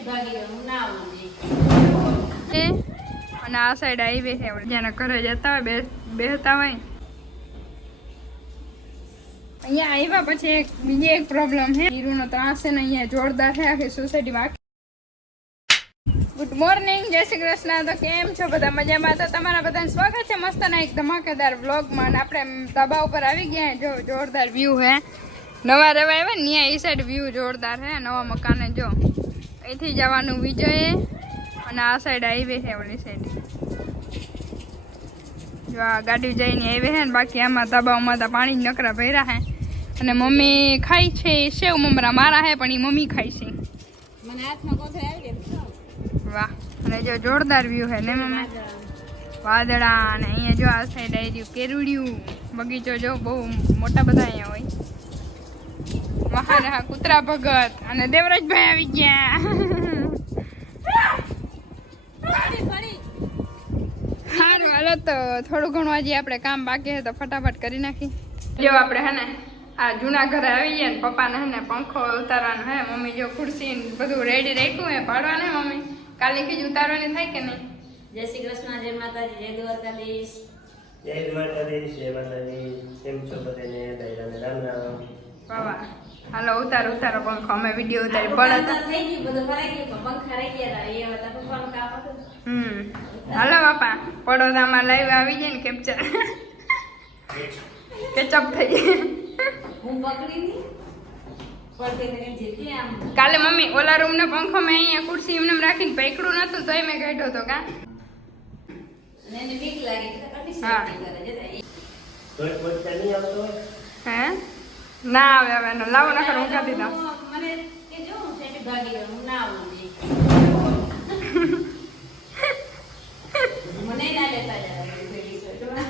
અને આ side highway છે જેના ઘરે જતા હોય બેસતા હોય અહીંયા આવ્યા પછી બીજી એક પ્રોબ્લેમ છે હીરુનો ત્રાસ છે ને અહીંયા જોરદાર છે આખી સોસાયટીમાં. ગુડ મોર્નિંગ, જય શ્રી કૃષ્ણ. તો કેમ છો બધા? મજામાં? તો તમારા બધાને સ્વાગત છે મસ્તના એક ધમાકેદાર વ્લોગમાં. આપણે ધાબા ઉપર આવી ગયા. જો જોરદાર વ્યૂ હે. નવા રહેવા આવ્યા ને ત્યાં એ સાઈડ વ્યૂ જોરદાર હે. નવા મકાને જો અહીંથી જવાનું વિજય અને આ સાઈડ હાઈવે છે ઓલી સાઈડ. જો આ ગાડી જઈને હાઈવે છે ને બાકી આમાં ધાબાઓમાં તો પાણી જ નકરા ભર્યા હે. અને મમ્મી ખાય છે સેવ મમરા મારા હે પણ એ મમ્મી ખાય છે. મને હાથમાં કોથળી આવી ગઈ. વાહ. અને જો જોરદાર વ્યૂ હે ને મમ્મી. વાદળા અને અહીંયા જો આ સાઈડ આવી ગયું કેરુડિયું બગીચો જો બહુ મોટા બધા અહીંયા હોય. મહારાજ કૂતરા ભગત અને દેવરાજભાઈ આવી ગયા. સારું હાલો તો થોડું ઘણું હજી આપણે કામ બાકી છે તો ફટાફટ કરી નાખી. જો આપણે હે ને આ જૂના ઘરે આવી ગયા ને પપ્પાને હે ને પંખો ઉતારવાનો હે. મમ્મી જો ખુરશી બધું રેડી રાખ્યું હે પાડવાને. મમ્મી કાલે ખીજ ઉતારવાની થાય કે નહીં? જય શ્રી કૃષ્ણ, જય માતાજી, જય દ્વારકાધીશ. જય દ્વારકાધીશ, જય માતાજી. કેમ છો બધાને? રામ રામ. બાબા હાલો ઉતારો પંખો. અમે વિડીયો ઉતારી પડત થઈ ગયું બધું ભરાઈ ગયું પણ પંખા રહી ગયા હતા. એ હતા પપ્પાનું કામ હતું. હાલો બાપા પડોદામાં લાઈવ આવી જાય ને કેપ્ચર કેચઅપ થઈ જાય. હું પકડી ની પડતી ને જેથી આમ કાલે મમ્મી ઓલા રૂમ નો પંખો મેં અહીંયા ખુરશી એમને રાખીને પકડ્યું નતું તોય મેં કાઢ્યો હતો કા. અને એને બીક લાગી તો કટી હા. સેટિંગ કરે જતા. કોઈ કોઈ નહીં આવતો હોય? હે ના આવે હવે એનો લાવો નકર હું કાઢી દઉં. મને કે જો સેટિંગ ભાગી ગયો હું ના આવું જી. મને ના લેતા જરા.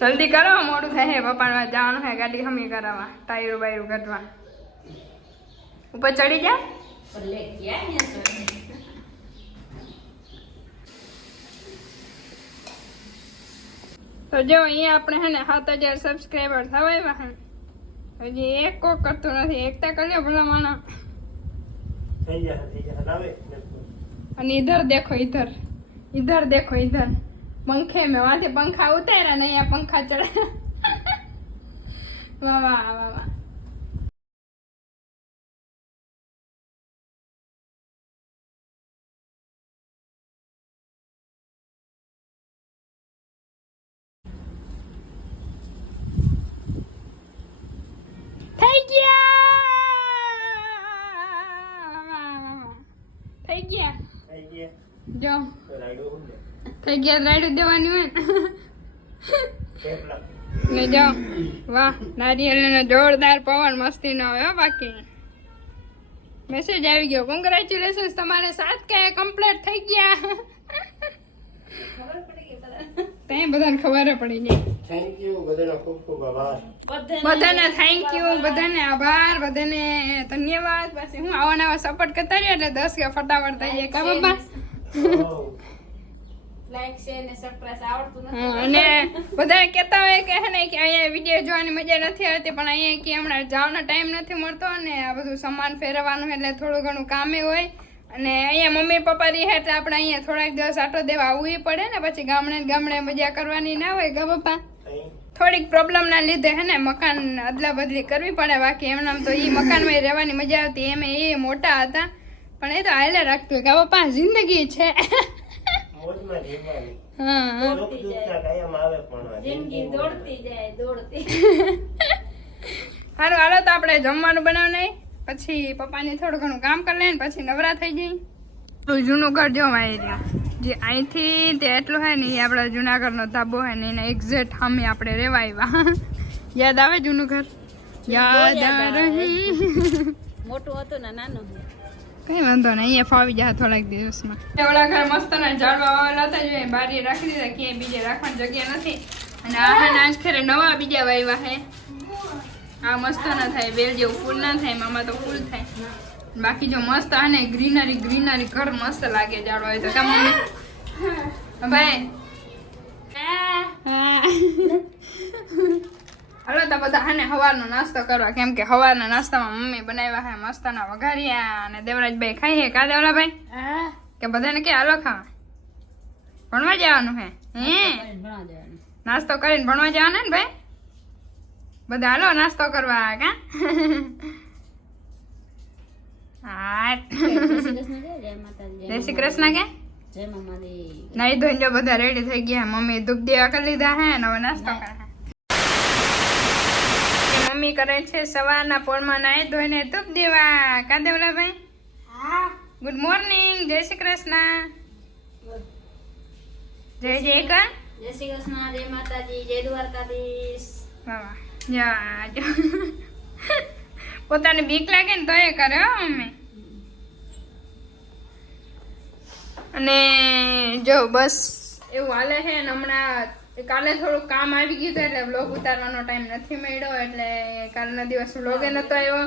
જલ્દી કરો મોડું થાય હે. પપ્પાને જવાનું હે ગાડી હમી કરાવવા ટાયરો બાયરો કાઢવા. ઉપર ચડી જા. પર લે ક્યાં ને તો તો જો અહીંયા આપણે હે ને 7000 સબસ્ક્રાઈબર થવા આવ્યા હે. હજી એક કોક કરતું નથી. એકતા કર્યો ભલા માના. થઈ જા આવે. અને इधर देखो इधर देखो इधर पंखे में वहां से पंखा उतारा नहीं यहाँ पंखा चढ़ा. वाह वाह वाह वाह. થઈ ગયા જો થઈ ગયા. રાઈડ દેવાની હોય ને જો વાહ નારિયેળ જોરદાર પવન મસ્તી નો હોય. બાકી મેસેજ આવી ગયો કોંગ્રેચ્યુલેશન તમારે 7K કમ્પ્લીટ થઈ ગયા. ત્યાં બધાને ખબર પડી જાય. થેન્ક યુ બધાનો ખૂબ ખૂબ આભાર. બધાને થેન્ક યુ, બધાને આભાર, બધાને ધન્યવાદ. પછી હું આવા નવા સપોર્ટ કરતા રહ્યો એટલે 10K ફટાફટ થઈ જાય કા બાબા. લાઈક શેર ને સબસ્ક્રાઇબ આવડતું નથી. અને બધા કહેતા હોય કે હે ને કે અહીંયા વિડીયો જોવાની મજા નથી આવતી પણ અહીંયા કે હમણાં જવાનો ટાઈમ નથી મળતો અને આ બધું સામાન ફેરવવાનું એટલે થોડું ઘણું કામે હોય. અને અહીંયા મમ્મી પપ્પા રહે એટલે આપણે અહીંયા થોડાક દિવસ આટો દેવા આવવું પડે ને પછી ગામડે મજા કરવાની ના હોય ગા બાપા. થોડીક પ્રોબ્લેમ ના લીધે હે ને મકાન અદલા બદલી કરવી પડે. બાકી એમનામ તો એ મકાનમાં રહેવાની મજા આવતી. એમ એ મોટા હતા પણ એ તો હાલે રાખતું કા બાપા. જિંદગી છે. મોજમાં જીવવાની. હા સુખ દુઃખના કાયમ આવે પણ જિંદગી દોડતી જાય દોડતી. સારું હાલો તો આપણે જમવાનું બનાવ નહીં પછી પપ્પાને થોડું ઘણું કામ કરી લે ને પછી નવરા થઈ જઈએ. જૂનું ઘર જો આવી રહ્યું જે અહીંથી તે એટલું હે ને એ આપણા જુનાગઢનો ધાબો હે ને એના એક્ઝેક્ટ સામે આપણે રહેવા આવ્યા. યાદ આવે જૂનું ઘર? યાદ રહી. મોટું હતું ને નાનું. કઈ વાંધો નહીં અહીંયા ફાવી જાય થોડાક દિવસમાં. ઓલા ઘર મસ્ત ના ઝાડવા વાવેલા હતા જોઈએ બારી રાખી દીધા ક્યાંય બીજે રાખવાની જગ્યા નથી. અને આ હે આજ ખેરે નવા બીજા વાવ્યા હે. આ મસ્ત ના થાય વેલ જેવું ફૂલ ના થાય મામા તો ફૂલ થાય. બાકી જો મસ્ત આને ગ્રીનરી ઘર મસ્ત લાગે ઝાડવા હોય તો કા મમ્મી ભાઈ. હાલો તો બધા હે ને સવારનો નાસ્તો કરવા, કેમ કે સવારના નાસ્તામાં મમ્મી બનાવ્યા છે મસ્તના વઘારિયા અને દેવરાજભાઈ ખાઈએ. કા દેવલાભાઈ? કે બધાને કે હાલો ખાવા? ભણવા જવાનું હે? નાસ્તો કરીને ભણવા જવાનું ને ભાઈ? બધા હાલો નાસ્તો કરવા. કા હા, જય શ્રી કૃષ્ણ. કે નાઈ ધોઈને જો બધા રેડી થઈ ગયા. મમ્મી ધૂપ દેવા કરી લીધા હે ને હવે નાસ્તો કરે. મમ્મી કરે છે સવારના પોરમાં નાઈ ધોઈને ધૂપ દેવા. કા દેવલાભાઈ? Good morning. જય શ્રી કૃષ્ણ. જય જય કા જય શ્રી કૃષ્ણ, જય માતાજી, જય દ્વારકાધીશ. વાહ જા જો પોતાને બીક લાગે ને તો એ કરે હો મમ્મી. અને જો બસ એવું હાલે છે ને હમણાં કાલે થોડુંક કામ આવી ગયું હતું એટલે વ્લોગ ઉતારવાનો ટાઈમ નથી મળ્યો, એટલે કાલનો દિવસ વ્લોગ એ નતો આવ્યો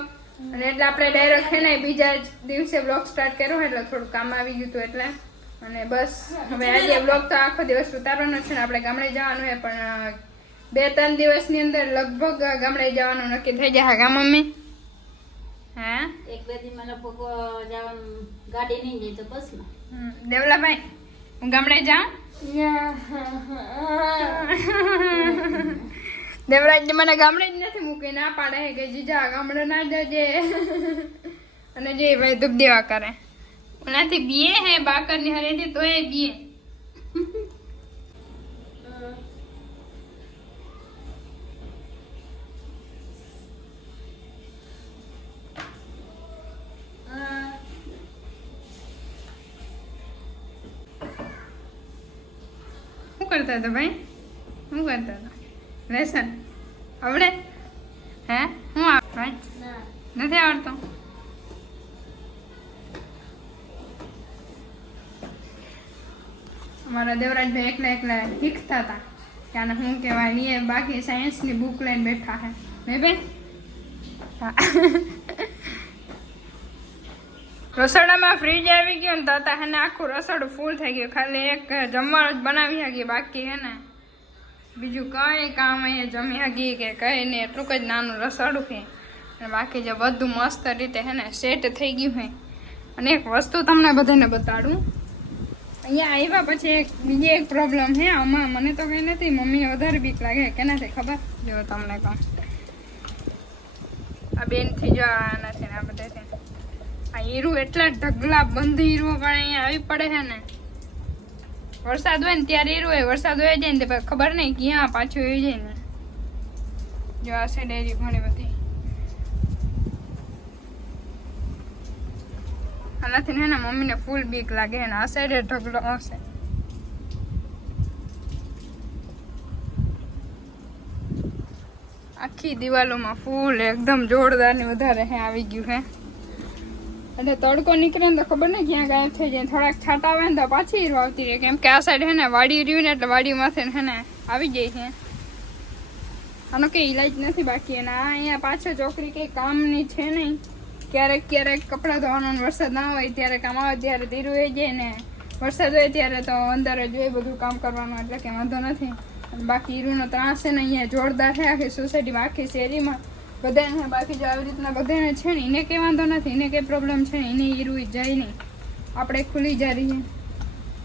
અને એટલે આપણે ડાયરેક્ટ છે ને બીજા જ દિવસે વ્લોગ સ્ટાર્ટ કર્યો એટલે થોડું કામ આવી ગયું હતું એટલે. અને બસ હવે આજે વ્લોગ તો આખો દિવસ ઉતારવાનો છે ને આપણે ગામડે જવાનું છે, પણ 2-3 દિવસની અંદર લગભગ ગામડે જવાનું નક્કી થઈ જાય. કા મમ્મી? હે 1-2 દિવસમાં લગભગ જવાનું, ગાડી નહીં જાય તો બસમાં. દેવલાભાઈ હું ગામડે જાઉં? દેવરાજ મને ગામડે જ નથી મૂકી, ના પાડે કે જીજા ગામડે ના જજે. અને જે ભાઈ ધૂપ દેવા કરે ઓનાથી બીએ હે બાકરની હરેથી તો એ બીએ. શું કરતા હતા ભાઈ? શું કરતા હતા? લેસન આવડે? હે હું ભાઈ નથી આવડતું? અમારા દેવરાજભાઈ એકલા શીખતા હતા કે આને શું કહેવાય નહીં, એ બાકી સાયન્સની બુક લઈને બેઠા હે નહીં બેન? રસોડામાં ફ્રીજ આવી ગયું ને તો હે ને આખું રસોડું ફૂલ થઈ ગયું. ખાલી એક જમવાનું જ બનાવી શકી, બાકી હે ને બીજું કઈ કામ અહીંયા જમી શકી કે કઈ નહીં. એટલું જ નાનું રસોડું છે અને બાકી જે બધું મસ્ત રીતે હે ને સેટ થઈ ગયું છે. અને એક વસ્તુ તમને બધાને બતાડું, અહીંયા આવ્યા પછી બીજી એક પ્રોબ્લેમ છે આમાં. મને તો કંઈ નથી, મમ્મીને વધારે બીક લાગે. કે નથી ખબર? જો તમને કહું, આ બેનથી જો આ નથી ને આ બધા છે આ હીરું એટલા ઢગલા બંધ હીરું પણ અહીંયા આવી પડે છે ને. વરસાદ હોય ને ત્યારે હીરું હોય, વરસાદ હોય જાય ને તો ખબર નહીં ક્યાં પાછું આવી જાય ને. જો આ સાઈડ એરી ઘણી બધી આનાથી ને મમ્મીને ફૂલ બીક લાગે ને. આ સાઈડે ઢગલો હશે. આખી દિવાલોમાં ફૂલ એકદમ જોરદાર ને વધારે હે આવી ગયું હે. એટલે તડકો નીકળે ને તો ખબર ને ક્યાં ગાયબ થઈ જાય. થોડાક છાંટા આવે ને તો પાછી હીરો આવતી રહે, કેમ કે આ સાઈડ હે ને વાડી રહ્યું ને એટલે વાડીમાંથી હે ને આવી જાય છે. આનો કંઈ ઈલાજ નથી બાકી. અને આ અહીંયા પાછળ ચોકડી કંઈ કામની છે નહીં. ક્યારેક કપડાં ધોવાનું વરસાદ ના હોય ત્યારે કામ આવે, ત્યારે ધીરું થઈ જાય ને વરસાદ હોય ત્યારે તો અંદર જ હોય બધું કામ કરવાનું, એટલે કે વાંધો નથી. અને બાકી હીરુનો ત્રાસ છે ને અહીંયા જોરદાર છે આખી સોસાયટીમાં, આખી શેરીમાં બધાને. બાકી જો આવી રીતના બધાને છે ને એને કંઈ વાંધો નથી, એને કંઈ પ્રોબ્લેમ છે ને એને હીરું જાય નહીં. આપણે ખુલી જાય રહીએ,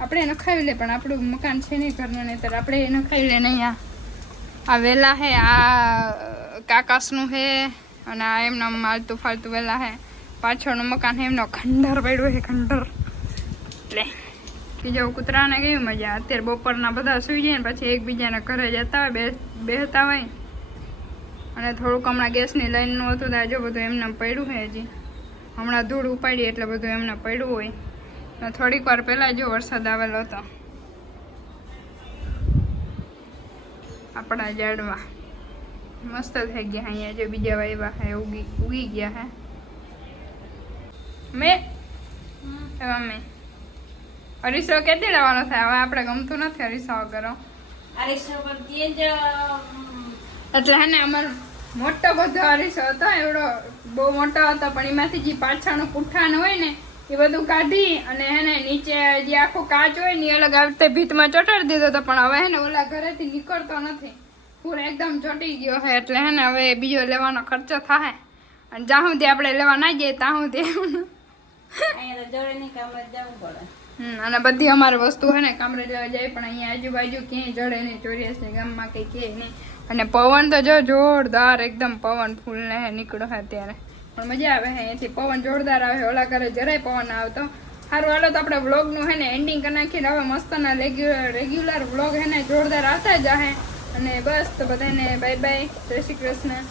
આપણે નખાવી લે, પણ આપણું મકાન છે નહીં ઘરનું, નહીં તો આપણે એ નખાવી લે નહીં. આ વેલા હે આ કાકાસનું હે અને આ એમના માલતું ફાલતું વેલા હે. પાછળનું મકાન હે એમનો ખંડર પડ્યો છે, ખંડર. એટલે બીજા કૂતરાને કેવી મજા. અત્યારે બપોરના બધા સૂઈ જાય ને પછી એકબીજાના ઘરે જતા હોય, બેસતા હોય. અને થોડુંક હમણાં ગેસની લાઈનનું હતું તો જો બધું એમને પડ્યું છે. હજી હમણાં ધૂળ ઉપાડી એટલે બધું એમને પડ્યું હોય. અને થોડીક વાર પહેલાં જો વરસાદ આવેલો હતો આપણા ઝાડમાં. મસ્ત થઈ ગયા અહીંયા જો બીજા વાવ્યા હે, ઉગી ગયા હે. મમ્મી હરીસો કેદી લાવવાનો થાય? હવે આપણે ગમતું નથી હરીસો વગર. એટલે હે ને અમારો મોટો બધો હરીસો હતો, એવડો બહુ મોટો હતો, પણ એમાંથી જે પાછળનું પુઠ્ઠાણ હોય ને એ બધું કાઢી અને હે ને નીચે જે આખો કાચ હોય ને એ અલગ આવતે ભીતમાં ચોટાડી દીધો હતો. પણ હવે હે ને ઓલા ઘરેથી નીકળતો નથી, પૂરો એકદમ ચોટી ગયો છે એટલે હે ને હવે બીજો લેવાનો ખર્ચો થાય અને જ્યાં સુધી આપણે લેવા ના જઈએ ત્યાં સુધી અહીંયા તો જોડે નહીં કામ જ જવું પડે. અને બધી અમારી વસ્તુ હે ને કામરે લેવા જાય પણ અહીંયા આજુબાજુ ક્યાંય જડે નહીં. ચોર્યાસી ગામમાં કંઈ કે નહીં. અને પવન તો જો જોરદાર એકદમ પવન ફૂલ ને નીકળ્યો છે અત્યારે પણ મજા આવે છે અહીંથી પવન જોરદાર આવે. ઓલા ઘરે જરાય પવન આવતો. સારું હાલો તો આપણે વ્લોગનું હે ને એન્ડિંગ કરી નાખીને હવે મસ્તના રેગ્યુલર વ્લોગ હે ને જોરદાર આવતા જ હે. અને બસ તો બધાને બાય બાય, જય શ્રી કૃષ્ણ.